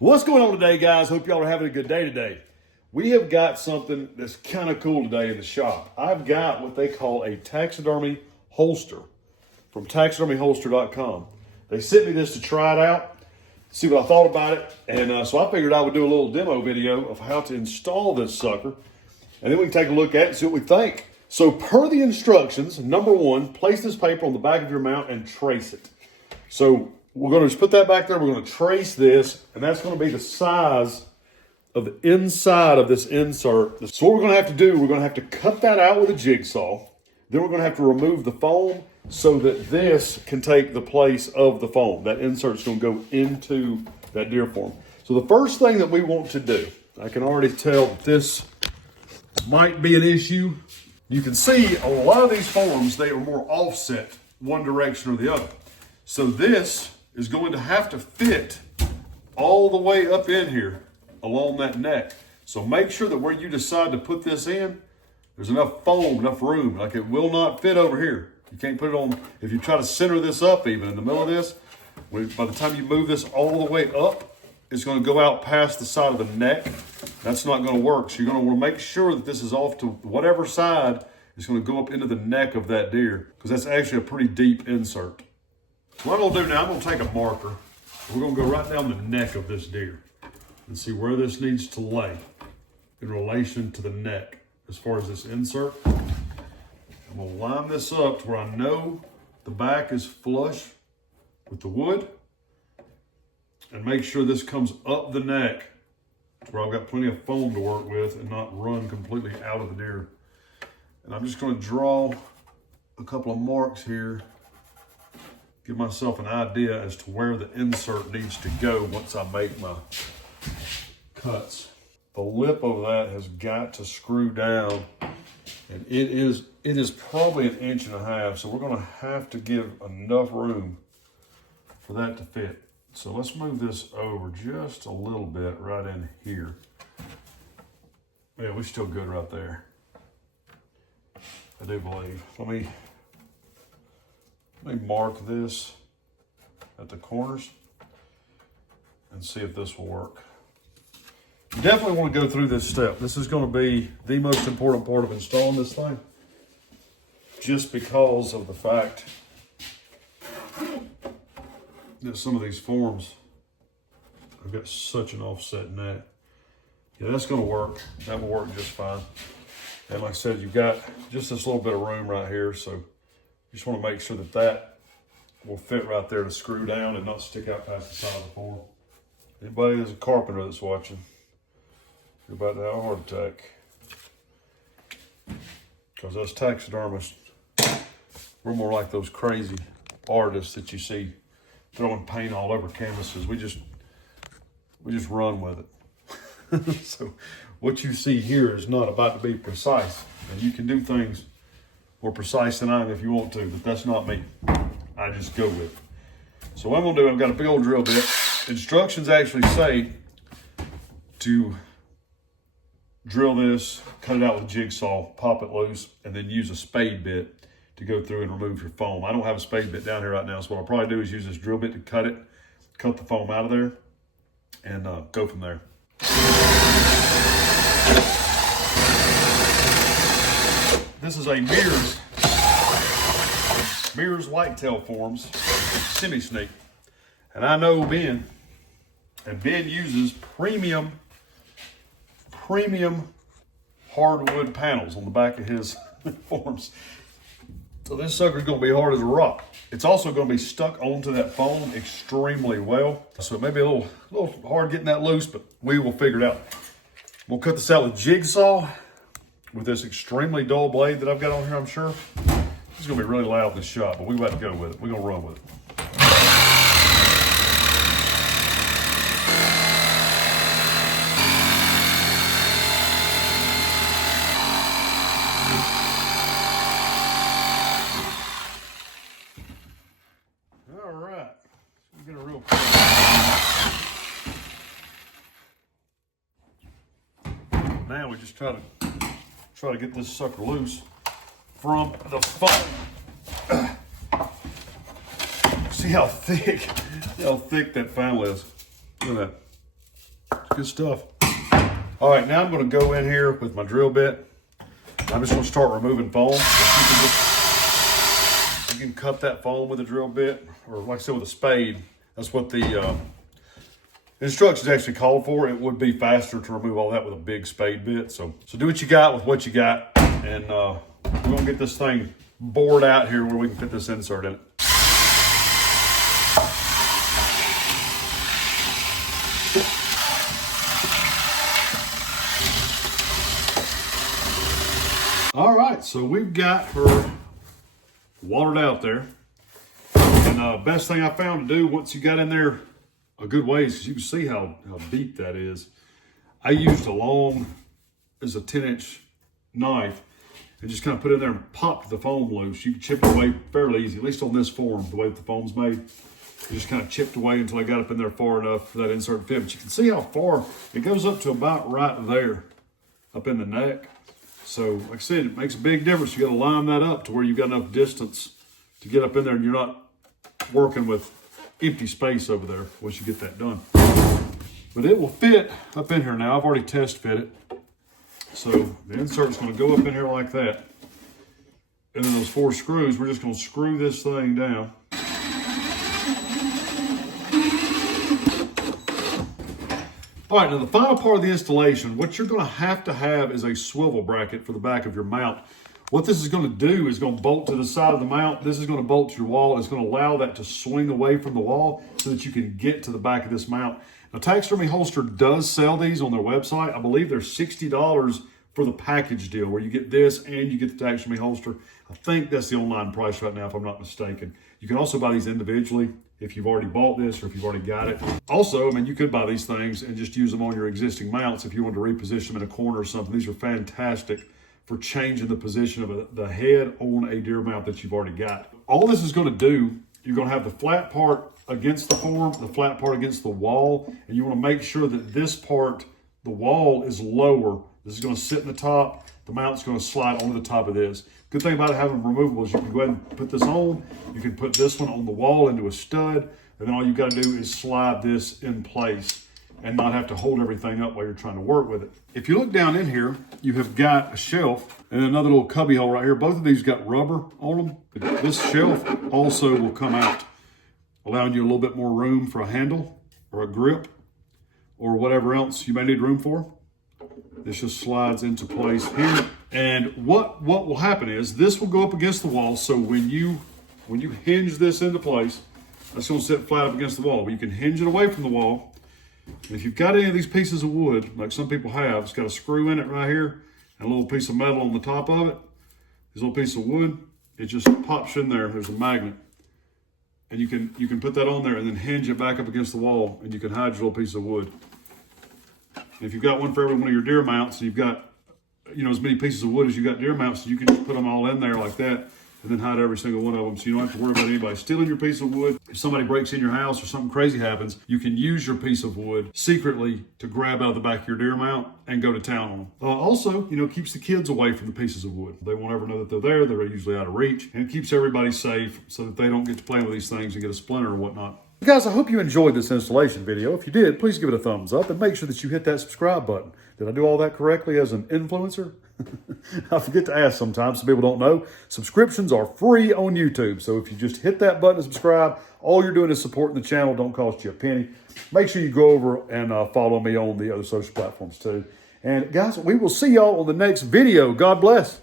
What's going on today, guys? Hope y'all are having a good day today. We have got something that's kind of cool today in the shop. I've got what they call a taxidermy holster from taxidermyholster.com. They sent me this to try it out, see what I thought about it, and so I figured I would do a little demo video of how to install this sucker, and then we can take a look at it and see what we think. So per the instructions, number one, place this paper on the back of your mount and trace it. So we're going to just put that back there. We're going to trace this, and that's going to be the size of the inside of this insert. So what we're going to have to do, we're going to have to cut that out with a jigsaw. Then we're going to have to remove the foam so that this can take the place of the foam. That insert's going to go into that deer form. So the first thing that we want to do, I can already tell that this might be an issue. You can see a lot of these forms, they are more offset one direction or the other. So this is going to have to fit all the way up in here along that neck. So make sure that where you decide to put this in, there's enough foam, enough room. Like it will not fit over here. You can't put it on, if you try to center this up even in the middle of this, by the time you move this all the way up, it's going to go out past the side of the neck. That's not going to work. So you're going to want to make sure that this is off to whatever side is going to go up into the neck of that deer, because that's actually a pretty deep insert. What I'm going to do now, I'm going to take a marker. We're going to go right down the neck of this deer and see where this needs to lay in relation to the neck as far as this insert. I'm going to line this up to where I know the back is flush with the wood, and make sure this comes up the neck to where I've got plenty of foam to work with and not run completely out of the deer. And I'm just going to draw a couple of marks here, give myself an idea as to where the insert needs to go once I make my cuts. The lip of that has got to screw down, and it is probably 1.5 inches, so we're going to have to give enough room for that to fit. So let's move this over just a little bit right in here. Yeah, we're still good right there, I do believe. Let me mark this at the corners and see if this will work. You definitely want to go through this step. This is going to be the most important part of installing this thing, just because of the fact that some of these forms have got such an offset neck. Yeah, that's going to work. That will work just fine. And like I said, you've got just this little bit of room right here, so you just want to make sure that that will fit right there to screw down and not stick out past the side of the form. Anybody that's a carpenter that's watching, you're about to have a heart attack. Because us taxidermists, we're more like those crazy artists that you see throwing paint all over canvases. We just run with it. So what you see here is not about to be precise. And you can do things more precise than I am if you want to, but that's not me. I just go with it. So what I'm gonna do, I've got a big old drill bit. Instructions actually say to drill this, cut it out with a jigsaw, pop it loose, and then use a spade bit to go through and remove your foam. I don't have a spade bit down here right now, so what I'll probably do is use this drill bit to cut it, cut the foam out of there, and go from there. This is a Mears whitetail forms semi-sneak. And I know Ben, and Ben uses premium hardwood panels on the back of his forms. So this sucker's gonna be hard as a rock. It's also gonna be stuck onto that foam extremely well. So it may be a little hard getting that loose, but we will figure it out. We'll cut this out with jigsaw with this extremely dull blade that I've got on here, I'm sure. This is gonna be really loud in this shot, but we're about to go with it. We're gonna run with it. All right, we'll get a real quick. Now we just try to get this sucker loose from the foam. See how thick that panel is. Look at that. Good stuff. All right, now I'm going to go in here with my drill bit. I'm just going to start removing foam. You can cut that foam with a drill bit, or like I said, with a spade. That's what the instructions actually called for. It would be faster to remove all that with a big spade bit. So do what you got with what you got, and we're going to get this thing bored out here where we can fit this insert in it. All right, so we've got her watered out there. And best thing I found to do once you got in there a good ways, because you can see how deep that is. I used a 10-inch knife and just kind of put it in there and popped the foam loose. You can chip it away fairly easy, at least on this form, the way that the foam's made. I just kind of chipped away until I got up in there far enough for that insert to fit. But you can see how far it goes up to about right there, up in the neck. So, like I said, it makes a big difference. You got to line that up to where you've got enough distance to get up in there and you're not working with empty space over there once you get that done. But it will fit up in here now. I've already test fit it. So the insert's going to go up in here like that. And then those 4 screws, we're just going to screw this thing down. All right, now the final part of the installation, what you're going to have is a swivel bracket for the back of your mount. What this is going to do is going to bolt to the side of the mount. This is going to bolt to your wall. It's going to allow that to swing away from the wall so that you can get to the back of this mount. Now, Taxidermy Holster does sell these on their website. I believe they're $60 for the package deal where you get this and you get the Taxidermy Holster. I think that's the online price right now, if I'm not mistaken. You can also buy these individually if you've already bought this or if you've already got it. Also, I mean, you could buy these things and just use them on your existing mounts if you want to reposition them in a corner or something. These are fantastic for changing the position of the head on a deer mount that you've already got. All this is going to do, you're going to have the flat part against the form, the flat part against the wall, and you want to make sure that this part, the wall, is lower. This is going to sit in the top. The mount's going to slide onto the top of this. Good thing about having them removable is you can go ahead and put this on. You can put this one on the wall into a stud, and then all you've got to do is slide this in place and not have to hold everything up while you're trying to work with it. If you look down in here, you have got a shelf and another little cubby hole right here. Both of these got rubber on them. This shelf also will come out, allowing you a little bit more room for a handle or a grip or whatever else you may need room for. This just slides into place here. And what will happen is this will go up against the wall. So when you hinge this into place, it's going to sit flat up against the wall. But you can hinge it away from the wall. And if you've got any of these pieces of wood, like some people have, it's got a screw in it right here and a little piece of metal on the top of it. This little piece of wood, it just pops in there. There's a magnet. And you can put that on there and then hinge it back up against the wall and you can hide your little piece of wood. And if you've got one for every one of your deer mounts and you've got, as many pieces of wood as you got deer mounts, you can just put them all in there like that and then hide every single one of them. So you don't have to worry about anybody stealing your piece of wood. If somebody breaks in your house or something crazy happens, you can use your piece of wood secretly to grab out of the back of your deer mount and go to town on them. Also, keeps the kids away from the pieces of wood. They won't ever know that they're there. They're usually out of reach, and it keeps everybody safe so that they don't get to playing with these things and get a splinter or whatnot. Guys, I hope you enjoyed this installation video. If you did, please give it a thumbs up and make sure that you hit that subscribe button. Did I do all that correctly as an influencer? I forget to ask sometimes, so people don't know. Subscriptions are free on YouTube. So if you just hit that button and subscribe, all you're doing is supporting the channel. Don't cost you a penny. Make sure you go over and follow me on the other social platforms too. And guys, we will see y'all on the next video. God bless.